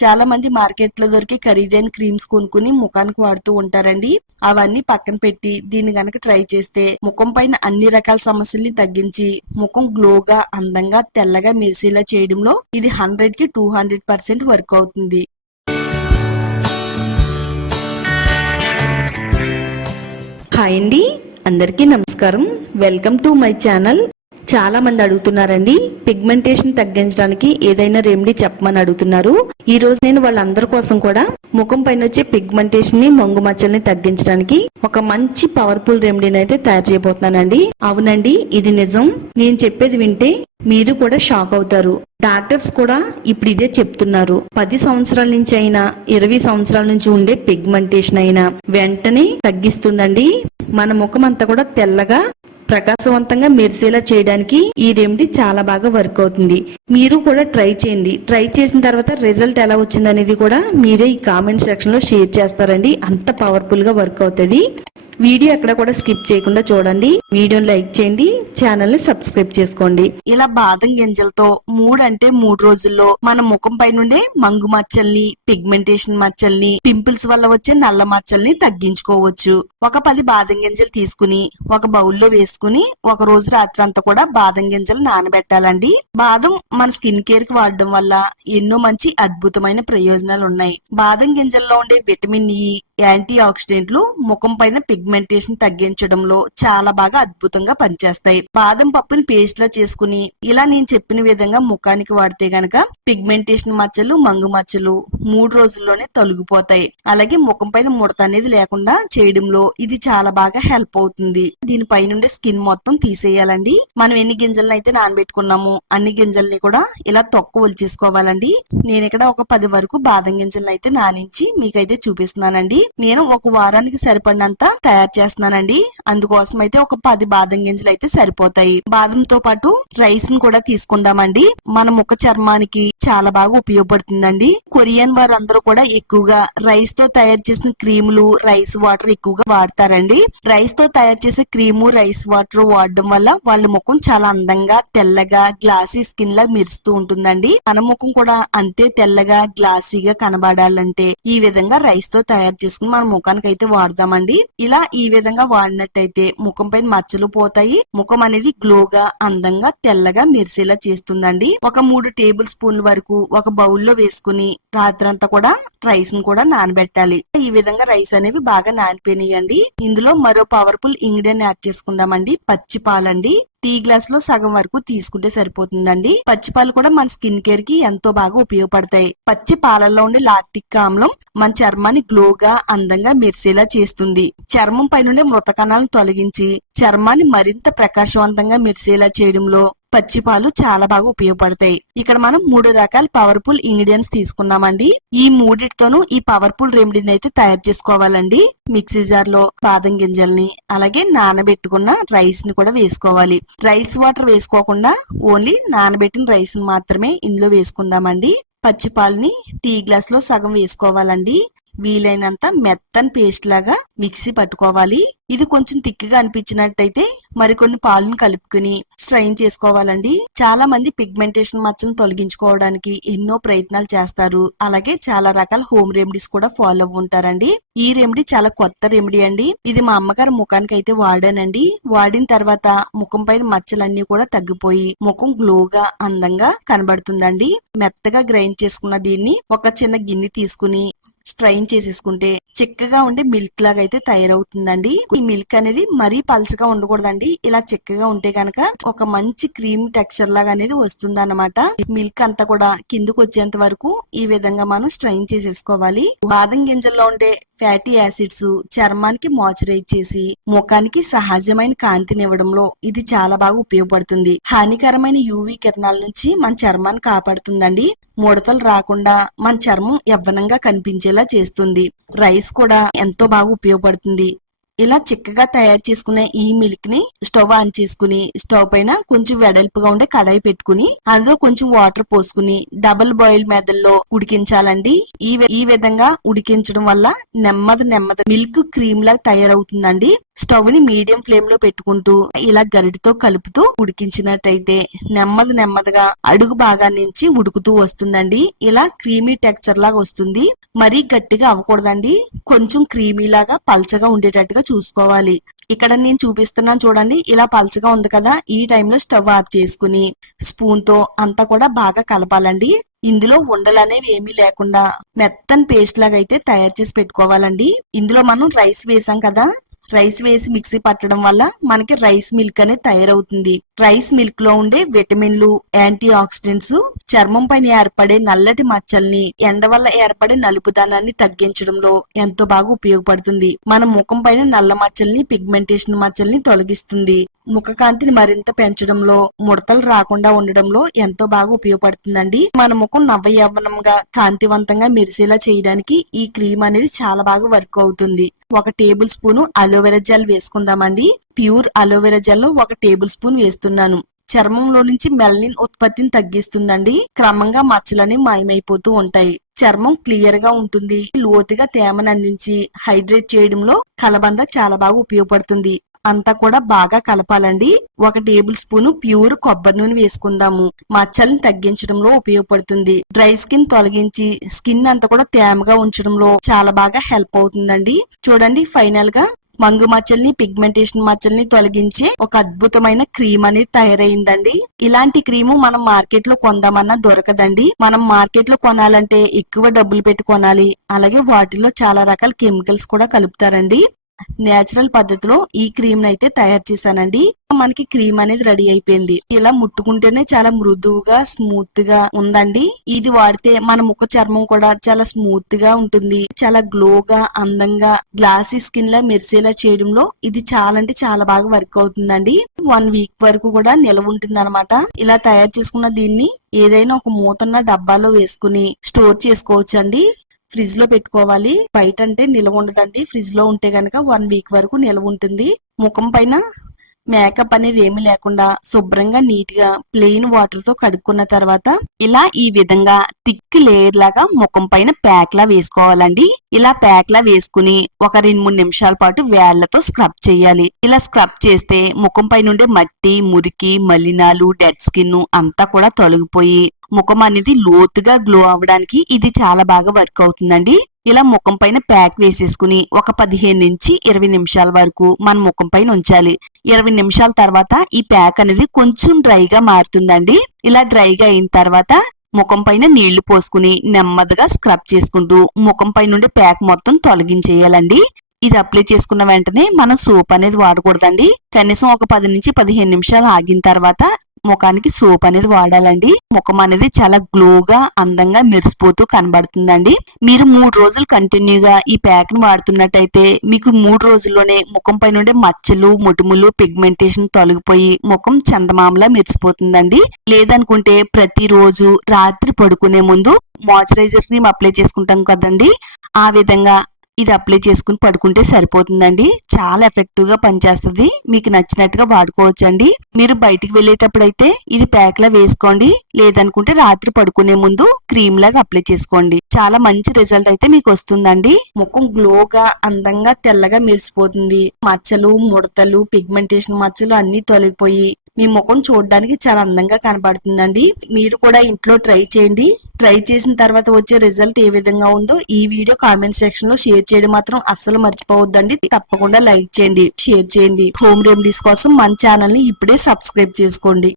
చాలా మంది మార్కెట్ లో దొరికే ఖరీదైన క్రీమ్స్ కొనుక్కుని ముఖానికి వాడుతూ ఉంటారండి. అవన్నీ పక్కన పెట్టి దీన్ని గనక ట్రై చేస్తే ముఖం పైన అన్ని రకాల సమస్యల్ని తగ్గించి ముఖం గ్లోగా, అందంగా, తెల్లగా మెరిసేలా చేయడంలో ఇది 100కి 200% వర్క్ అవుతుంది. హాయ్ అండి, అందరికీ నమస్కారం. Welcome to my channel. చాలా మంది అడుగుతున్నారండి, పిగ్మెంటేషన్ తగ్గించడానికి ఏదైనా రెమెడీ చెప్పమని అడుగుతున్నారు. ఈ రోజు నేను వాళ్ళందరి కోసం కూడా ముఖం పైన వచ్చే పిగ్మెంటేషన్ ని, మంగు మచ్చల్ని తగ్గించడానికి ఒక మంచి పవర్ఫుల్ రెమెడీని అయితే తయారు చేయబోతున్నానండి. అవునండి, ఇది నిజం. నేను చెప్పేది వింటే మీరు కూడా షాక్ అవుతారు. డాక్టర్స్ కూడా ఇప్పుడు ఇదే చెప్తున్నారు. 10 సంవత్సరాల నుంచి అయినా 20 సంవత్సరాల నుంచి ఉండే పిగ్మెంటేషన్ అయినా వెంటనే తగ్గిస్తుందండి. మన ముఖం అంతా కూడా తెల్లగా, ప్రకాశవంతంగా మెరిసేలా చేయడానికి ఈ రెమెడీ చాలా బాగా వర్క్ అవుతుంది. మీరు కూడా ట్రై చేయండి. ట్రై చేసిన తర్వాత రిజల్ట్ ఎలా వచ్చింది అనేది కూడా మీరే ఈ కామెంట్ సెక్షన్ లో షేర్ చేస్తారండి. అంత పవర్ఫుల్ గా వర్క్ అవుతుంది. వీడియో ఎక్కడ కూడా స్కిప్ చేయకుండా చూడండి. వీడియోని లైక్ చేయండి, ఛానల్ ని సబ్స్క్రైబ్ చేసుకోండి. ఇలా బాదం గింజలతో 3 రోజుల్లో మన ముఖం పై నుండే మంగు మచ్చల్ని, పిగ్మెంటేషన్ మచ్చల్ని, పింపుల్స్ వల్ల వచ్చే నల్ల మచ్చల్ని తగ్గించుకోవచ్చు. ఒక 10 బాదం గింజలు తీసుకుని ఒక బౌల్లో వేసుకుని ఒక రోజు రాత్రి అంతా కూడా బాదం గింజలు నానబెట్టాలండి. బాదం మన స్కిన్ కేర్ కి వాడడం వల్ల ఎన్నో మంచి అద్భుతమైన ప్రయోజనాలు ఉన్నాయి. బాదం గింజల్లో ఉండే విటమిన్ ఇ, యాంటీ ఆక్సిడెంట్లు ముఖం పైన పిగ్మెంటేషన్ తగ్గించడంలో చాలా బాగా అద్భుతంగా పనిచేస్తాయి. బాదం పప్పుని పేస్ట్ లా చేసుకుని ఇలా నేను చెప్పిన విధంగా ముఖానికి వాడితే గనక పిగ్మెంటేషన్ మచ్చలు, మంగు మచ్చలు 3 రోజుల్లోనే తొలగిపోతాయి. అలాగే ముఖం పైన ముడత అనేది లేకుండా చేయడంలో ఇది చాలా బాగా హెల్ప్ అవుతుంది. దీనిపై నుండి స్కిన్ మొత్తం తీసేయాలండి. మనం ఎన్ని గింజలను అయితే నానబెట్టుకున్నామో అన్ని గింజల్ని కూడా ఇలా తొక్క ఒలిచేసుకోవాలండి. నేను ఇక్కడ ఒక 10 వరకు బాదం గింజలను అయితే నానించి మీకైతే చూపిస్తున్నానండి. నేను ఒక వారానికి సరిపడినంత తయారు చేస్తున్నానండి. అందుకోసం అయితే ఒక 10 బాదం గింజలు అయితే సరిపోతాయి. బాదంతో పాటు రైస్ ను కూడా తీసుకుందామండి. మన ముఖ చర్మానికి చాలా బాగా ఉపయోగపడుతుందండి. కొరియన్ వారందరూ కూడా ఎక్కువగా రైస్ తో తయారు చేసిన క్రీములు, రైస్ వాటర్ ఎక్కువగా వాడతారండి. రైస్ తో తయారు చేసే క్రీము, రైస్ వాటర్ వాడడం వల్ల వాళ్ళ ముఖం చాలా అందంగా, తెల్లగా, గ్లాసీ స్కిన్ లా మెరుస్తూ ఉంటుందండి. మన ముఖం కూడా అంతే తెల్లగా, గ్లాసీగా కనబడాలంటే ఈ విధంగా రైస్ తో తయారు చేసుకుని మన ముఖానికి అయితే వాడదామండి. ఇలా ఈ విధంగా వాడినట్టయితే ముఖం పైన మచ్చలు పోతాయి. ముఖం అనేది గ్లోగా, అందంగా, తెల్లగా మెరిసేలా చేస్తుందండి. ఒక 3 టేబుల్ స్పూన్ల వరకు ఒక బౌల్లో వేసుకుని రాత్రంతా కూడా రైస్ ను కూడా నానబెట్టాలి. ఈ విధంగా రైస్ అనేవి బాగా నానిపోయినాయండి. ఇందులో మరో పవర్ఫుల్ ఇంగ్రీడియంట్ యాడ్ చేసుకుందామండి. పచ్చి పాలండి. టీ గ్లాస్ లో సగం వరకు తీసుకుంటే సరిపోతుందండి. పచ్చి పాలు కూడా మన స్కిన్ కేర్ కి ఎంతో బాగా ఉపయోగపడతాయి. పచ్చి పాలల్లో ఉండే లాక్టిక్ ఆమ్లం మన చర్మాన్ని గ్లోగా, అందంగా మెరిసేలా చేస్తుంది. చర్మం పై నుండి మృత కణాలను తొలగించి చర్మాన్ని మరింత ప్రకాశవంతంగా మెరిసేలా చేయడంలో పచ్చి పాలు చాలా బాగా ఉపయోగపడతాయి. ఇక్కడ మనం 3 రకాల పవర్ఫుల్ ఇంగ్రీడియంట్స్ తీసుకున్నామండి. ఈ మూడిటితోనూ ఈ పవర్ఫుల్ రెమెడీని అయితే తయారు చేసుకోవాలండి. మిక్సీ జార్ లో బాదం గింజల్ని, అలాగే నానబెట్టుకున్న రైస్ ని కూడా వేసుకోవాలి. రైస్ వాటర్ వేసుకోకుండా ఓన్లీ నానబెట్టిన రైస్ ని మాత్రమే ఇందులో వేసుకుందామండి. పచ్చి పాలని టీ గ్లాస్ లో సగం వేసుకోవాలండి. వీలైనంత మెత్తని పేస్ట్ లాగా మిక్సీ పట్టుకోవాలి. ఇది కొంచెం తిక్కుగా అనిపించినట్టయితే మరికొన్ని పాలను కలుపుకుని స్ట్రైన్ చేసుకోవాలండి. చాలా మంది పిగ్మెంటేషన్ మచ్చను తొలగించుకోవడానికి ఎన్నో ప్రయత్నాలు చేస్తారు. అలాగే చాలా రకాల హోమ్ రెమెడీస్ కూడా ఫాలో అవ్వ ఉంటారండి. ఈ రెమెడీ చాలా కొత్త రెమెడీ అండి. ఇది మా అమ్మగారు ముఖానికి అయితే వాడానండి. వాడిన తర్వాత ముఖం పైన మచ్చలన్నీ కూడా తగ్గిపోయి ముఖం గ్లోగా, అందంగా కనబడుతుందండి. మెత్తగా గ్రైండ్ చేసుకున్న దీన్ని ఒక చిన్న గిన్నె తీసుకుని స్ట్రైన్ చేసేసుకుంటే చిక్కగా ఉండే మిల్క్ లాగా అయితే తయారవుతుందండి. ఈ మిల్క్ అనేది మరీ పల్చగా ఉండకూడదండి. ఇలా చిక్కగా ఉంటే కనుక ఒక మంచి క్రీమ్ టెక్స్చర్ లాగా అనేది వస్తుంది అన్నమాట. మిల్క్ అంతా కూడా కిందకు వచ్చేంత వరకు ఈ విధంగా మనం స్ట్రైన్ చేసేసుకోవాలి. బాదం గింజల్లో ఉండే ఫ్యాటీ యాసిడ్స్ చర్మానికి మాయిశ్చరైజ్ చేసి ముఖానికి సహజమైన కాంతినివ్వడంలో ఇది చాలా బాగా ఉపయోగపడుతుంది. హానికరమైన యూవీ కిరణాల నుంచి మన చర్మాన్ని కాపాడుతుందండి. ముడతలు రాకుండా మన చర్మం యవ్వనంగా కనిపించేలా చేస్తుంది. రైస్ కూడా ఎంతో బాగా ఉపయోగపడుతుంది. ఇలా చిక్కగా తయారు చేసుకునే ఈ మిల్క్ ని స్టవ్ ఆన్ చేసుకుని స్టవ్ పైన కొంచెం వెడల్పుగా ఉండే కడాయి పెట్టుకుని అందులో కొంచెం వాటర్ పోసుకుని డబుల్ బాయిల్ మెథడ్లో ఉడికించాలండి. ఈ విధంగా ఉడికించడం వల్ల నెమ్మది మిల్క్ క్రీమ్ లాగా తయారవుతుందండి. స్టవ్ ని మీడియం ఫ్లేమ్ లో పెట్టుకుంటూ ఇలా గరిటతో కలుపుతూ ఉడికించినట్టయితే నెమ్మదిగా అడుగు భాగాన్ని నుంచి ఉడుకుతూ వస్తుందండి. ఇలా క్రీమీ టెక్స్చర్ లాగా వస్తుంది. మరీ గట్టిగా అవ్వకూడదండి, కొంచెం క్రీమీ లాగా పల్చగా ఉండేటట్టుగా చూసుకోవాలి. ఇక్కడ నేను చూపిస్తున్నాను చూడండి, ఇలా పల్చగా ఉంది కదా, ఈ టైంలో స్టవ్ ఆఫ్ చేసుకుని స్పూన్ తో అంతా కూడా బాగా కలపాలండి. ఇందులో ఉండలు అనేవి ఏమీ లేకుండా మెత్తని పేస్ట్ లాగా అయితే తయారు చేసి పెట్టుకోవాలండి. ఇందులో మనం రైస్ వేసాం కదా, రైస్ వేసి మిక్సీ పట్టడం వల్ల మనకి రైస్ మిల్క్ అనేది తయారవుతుంది. రైస్ మిల్క్ లో ఉండే విటమిన్లు, యాంటీ ఆక్సిడెంట్స్ చర్మం పైన ఏర్పడే నల్లటి మచ్చల్ని, ఎండ వల్ల ఏర్పడే నలుపుదనాన్ని తగ్గించడంలో ఎంతో బాగా ఉపయోగపడుతుంది. మన ముఖం పైన నల్ల మచ్చల్ని, పిగ్మెంటేషన్ మచ్చల్ని తొలగిస్తుంది. ముఖ కాంతిని మరింత పెంచడంలో, ముడతలు రాకుండా ఉండడంలో ఎంతో బాగా ఉపయోగపడుతుందండి. మన ముఖం నవ్వయవ్వనంగా కాంతివంతంగా మెరిసేలా చేయడానికి ఈ క్రీమ్ అనేది చాలా బాగా వర్క్ అవుతుంది. 1 టేబుల్ స్పూన్ అలోవెరా జెల్ వేసుకుందామండి. Pure aloe vera gel 1 table spoon వేస్తున్నాను. చర్మంలో నుంచి మెలనిన్ ఉత్పత్తిని తగ్గిస్తుందండి. క్రమంగా మచ్చలని మాయమైపోతూ ఉంటాయి. చర్మం క్లియర్ గా ఉంటుంది. లోతుగా తేమను అందించి హైడ్రేట్ చేయడంలో కలబంద చాలా బాగా ఉపయోగపడుతుంది. అంతా కూడా బాగా కలపాలండి. 1 టేబుల్ స్పూన్ ప్యూర్ కొబ్బరి నూనె వేసుకుందాము. మచ్చల్ని తగ్గించడంలో ఉపయోగపడుతుంది. డ్రై స్కిన్ తొలగించి స్కిన్ అంతా కూడా తేమగా ఉంచడంలో చాలా బాగా హెల్ప్ అవుతుందండి. చూడండి, ఫైనల్ గా మంగు మచ్చల్ని, పిగ్మెంటేషన్ మచ్చల్ని తొలగించే ఒక అద్భుతమైన క్రీమ్ అనేది తయారైందండి. ఇలాంటి క్రీము మనం మార్కెట్ లో కొందామన్నా దొరకదండి. మనం మార్కెట్ లో కొనాలంటే ఎక్కువ డబ్బులు పెట్టి కొనాలి. అలాగే వాటిలో చాలా రకాల కెమికల్స్ కూడా కలుపుతారండి. నేచురల్ పద్ధతిలో ఈ క్రీమ్ అయితే తయారు చేశానండి. మనకి క్రీమ్ అనేది రెడీ అయిపోయింది. ఇలా ముట్టుకుంటేనే చాలా మృదువుగా, స్మూత్ గా ఉందండి. ఇది వాడితే మన ముఖ చర్మం కూడా చాలా స్మూత్ గా ఉంటుంది. చాలా గ్లోగా, అందంగా, గ్లాసీ స్కిన్ లా మెరిసేలా చేయడంలో ఇది చాలా అంటే చాలా బాగా వర్క్ అవుతుందండి. 1 వీక్ వరకు కూడా నిలవ ఉంటుంది అనమాట. ఇలా తయారు చేసుకున్న దీన్ని ఏదైనా ఒక మూతన్న డబ్బాలో వేసుకుని స్టోర్ చేసుకోవచ్చండి. ఫ్రిడ్జ్ లో పెట్టుకోవాలి. బయట అంటే నిల్వ ఉండదండి. ఫ్రిడ్జ్ లో ఉంటే గనక 1 వీక్ వరకు నిల్వ ఉంటుంది. ముఖం పైన మేకప్ అనేది ఏమి లేకుండా శుభ్రంగా నీట్ గా ప్లెయిన్ వాటర్ తో కడుక్కున్న తర్వాత ఇలా ఈ విధంగా థిక్ లేయర్ లాగా ముఖం పైన ప్యాక్ లా వేసుకోవాలండి. ఇలా ప్యాక్ లా వేసుకుని ఒక 2-3 నిమిషాల పాటు వేళ్లతో స్క్రబ్ చేయాలి. ఇలా స్క్రబ్ చేస్తే ముఖం పైన ఉండే మట్టి, మురికి, మలినాలు, డెడ్ స్కిన్ అంతా కూడా తొలగిపోయి ముఖం అనేది లోతుగా గ్లో అవ్వడానికి ఇది చాలా బాగా వర్క్ అవుతుందండి. ఇలా ముఖం పైన ప్యాక్ వేసేసుకుని ఒక 15 నుంచి 20 నిమిషాల వరకు మన ముఖం పైన ఉంచాలి. 20 నిమిషాల తర్వాత ఈ ప్యాక్ అనేది కొంచెం డ్రైగా మారుతుందండి. ఇలా డ్రైగా అయిన తర్వాత ముఖం పైన నీళ్లు పోసుకుని నెమ్మదిగా స్క్రబ్ చేసుకుంటూ ముఖం పై నుండి ప్యాక్ మొత్తం తొలగించేయాలండి. ఇది అప్లై చేసుకున్న వెంటనే మనం సోప్ అనేది వాడకూడదండి. కనీసం ఒక 10 నుంచి 15 నిమిషాలు ఆగిన తర్వాత ముఖానికి సోప్ అనేది వాడాలండి. ముఖం అనేది చాలా గ్లోగా, అందంగా మెరిసిపోతూ కనబడుతుందండి. మీరు 3 రోజులు కంటిన్యూగా ఈ ప్యాక్ ని వాడుతున్నట్టయితే మీకు 3 రోజుల్లోనే ముఖం పై నుండి మచ్చలు, ముటుములు, పిగ్మెంటేషన్ తొలగిపోయి ముఖం చందమామలా మెరిసిపోతుందండి. లేదనుకుంటే ప్రతిరోజు రాత్రి పడుకునే ముందు మాయిశ్చరైజర్ క్రీమ్ అప్లై చేసుకుంటాం కదండి, ఆ విధంగా ఇది అప్లై చేసుకుని పడుకుంటే సరిపోతుందండి. చాలా ఎఫెక్టివ్ గా పనిచేస్తుంది. మీకు నచ్చినట్టుగా వాడుకోవచ్చండి. మీరు బయటికి వెళ్ళేటప్పుడు అయితే ఇది ప్యాక్ లా వేసుకోండి. లేదనుకుంటే రాత్రి పడుకునే ముందు క్రీమ్ లాగా అప్లై చేసుకోండి. చాలా మంచి రిజల్ట్ అయితే మీకు వస్తుందండి. ముఖం గ్లోగా, అందంగా, తెల్లగా మెరిసిపోతుంది. మచ్చలు, ముడతలు, పిగ్మెంటేషన్ మచ్చలు అన్ని తొలగిపోయి మీ ముఖం చూడడానికి చాలా అందంగా కనబడుతుందండి. మీరు కూడా ఇంట్లో ట్రై చేయండి. ట్రై చేసిన తర్వాత వచ్చే రిజల్ట్ ఏ విధంగా ఉందో ఈ వీడియో కామెంట్ సెక్షన్ లో షేర్ చేయడం మాత్రం అస్సలు మర్చిపోవద్దండి. తప్పకుండా లైక్ చేయండి, షేర్ చేయండి. హోమ్ రెమెడీస్ కోసం మన ఛానల్ ని ఇప్పుడే సబ్స్క్రైబ్ చేసుకోండి.